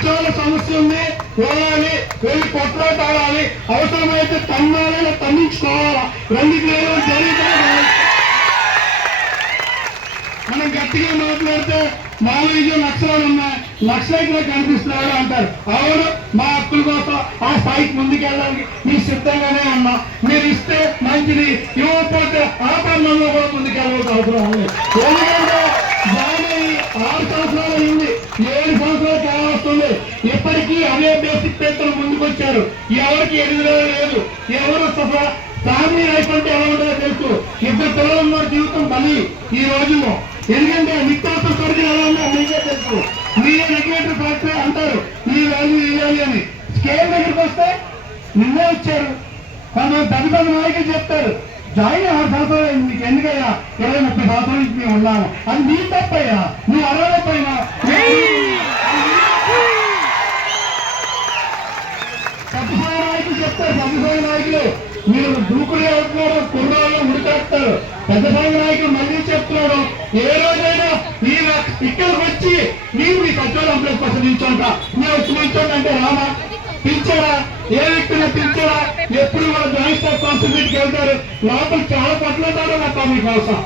సచివాలయ సమస్య ఉంది, వెళ్ళాలి, వెళ్ళి కొట్లాడాలి, అవసరమైతే తన్నాలి, తన్నించుకోవాలా. రెండింటిలో జరుగుతుంది. మనం గట్టిగా మాట్లాడితే మామూలుగా లక్షలు ఉన్నాయి, లక్షలైతే కనిపిస్తున్నాడు అంటారు. అవును, మా హక్కుల కోసం ఆ స్థాయికి ముందుకెళ్ళడానికి మీరు సిద్ధంగానే ఉన్నా. మీరు ఇస్తే మంచిది, ఇవ్వకపోతే ఆపరణంలో కూడా ముందుకెళ్ళవలసిన అవసరం ఉంది. ఎందుకంటే 6 సంవత్సరాలు అయింది, 7 సంవత్సరాలు కావస్తుంది. ఇప్పటికీ అవే బేసిక్ పేపర్లు ముందుకొచ్చారు. ఎవరికి ఎదురు లేదు. ఎవరు ఫ్యామిలీ లైఫ్ అంటే ఎలా ఉంటుందో తెలుసు. 2 పిల్లలు ఉన్న జీవితం బలి ఈ రోజులో. ఎందుకంటే నిత్యావసర సరుకులు ఎలా ఉందో మీకే తెలుసు. మీరే రెగ్యులేటరీ ఫ్యాక్టరీ అంటారు, ఈ వాల్యూ ఇవ్వాలి అని. స్కేల్ దగ్గరికి వస్తే నిన్నే వచ్చారు. కొంతమంది పెద్ద నాయకులు చెప్తారు, జాయిన్ 6 సంవత్సరాలు అయింది, నీకు ఎందుకయ్యా 20-30 సంవత్సరాల నుంచి మేము ఉన్నాము. అది నీ తప్పయ్యా, నువ్వు అడగకపోయినా. సత్యసాయి నాయకులు చెప్తారు, సత్యసాయి నాయకులు మీరు దూకుడు అవుతున్నారు, కుర్రాళ్ళు ఉడికేస్తారు. పెద్ద సాయి నాయకులు మళ్ళీ చెప్తున్నాడు, ఏ రోజైనా ఇక్కడికి వచ్చి మీరు మీ సచివాలయం ఎంప్లాయీస్ కోసం నిల్చోంట, మీరు వచ్చి నిల్చోండి అంటే రామా? పిలిచారా? ఏ వ్యక్తిని పిలిచారా? ఎప్పుడు కూడా జాయింట్ స్టాఫ్ కాన్స్టిట్యూట్కి వెళ్తారు, లోపల చాలా పట్ల మీకు అవసరం.